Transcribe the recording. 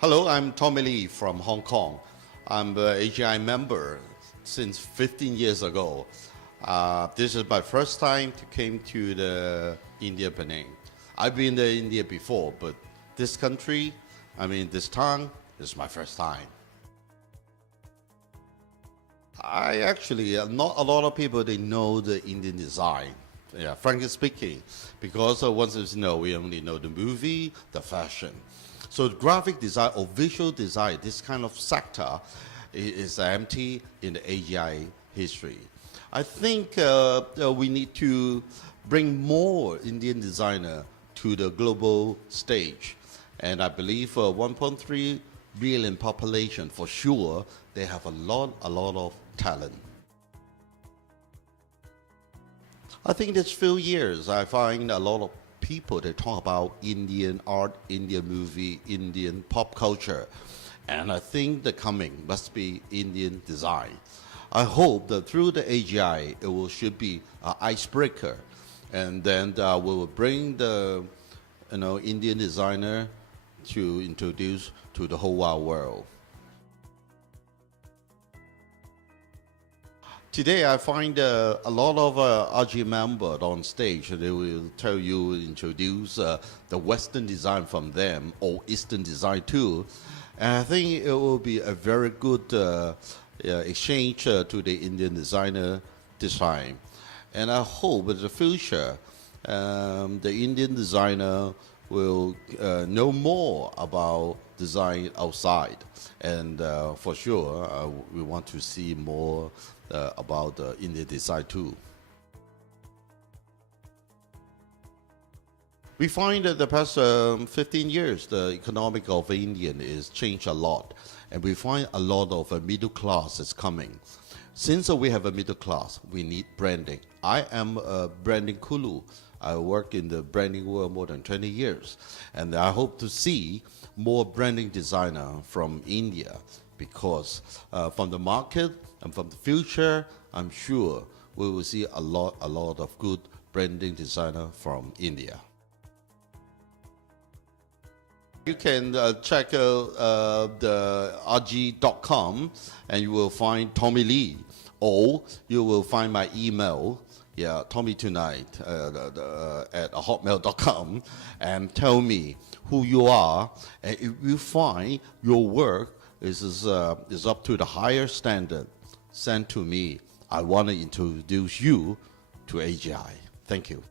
Hello, I'm Tommy Lee from Hong Kong. I'm an AGI member since 15 years ago. This is my first time to came to the India Penang. I've been to India before, but this country, this town, is my first time. Not a lot of people, they know the Indian design. Yeah, frankly speaking, because once we only know the movie, the fashion. So the graphic design or visual design, this kind of sector is empty in the AGI history. I think we need to bring more Indian designer to the global stage. And I believe 1.3 billion population, for sure, they have a lot of talent. I think this few years, I find a lot of people, they talk about Indian art, Indian movie, Indian pop culture. And I think the coming must be Indian design. I hope that through the AGI, should be an icebreaker. And then we will bring the Indian designer to introduce to the whole wide world. Today, I find a lot of AGI members on stage. They will introduce the Western design from them or Eastern design too. And I think it will be a very good exchange to the Indian designer design. And I hope in the future, the Indian designer will know more about design outside. And for sure, we want to see more about Indian design too. We find that the past 15 years, the economic of Indian is changed a lot. And we find a lot of middle class is coming. Since we have a middle class, we need branding. I am a branding guru. I work in the branding world more than 20 years. And I hope to see more branding designer from India because from the market and from the future, I'm sure we will see a lot of good branding designer from India. You can check the AGI.com and you will find Tommy Lee, or you will find my email, TommyTonight at hotmail.com, and tell me who you are. And if you find your work is up to the higher standard, send to me. I want to introduce you to AGI. Thank you.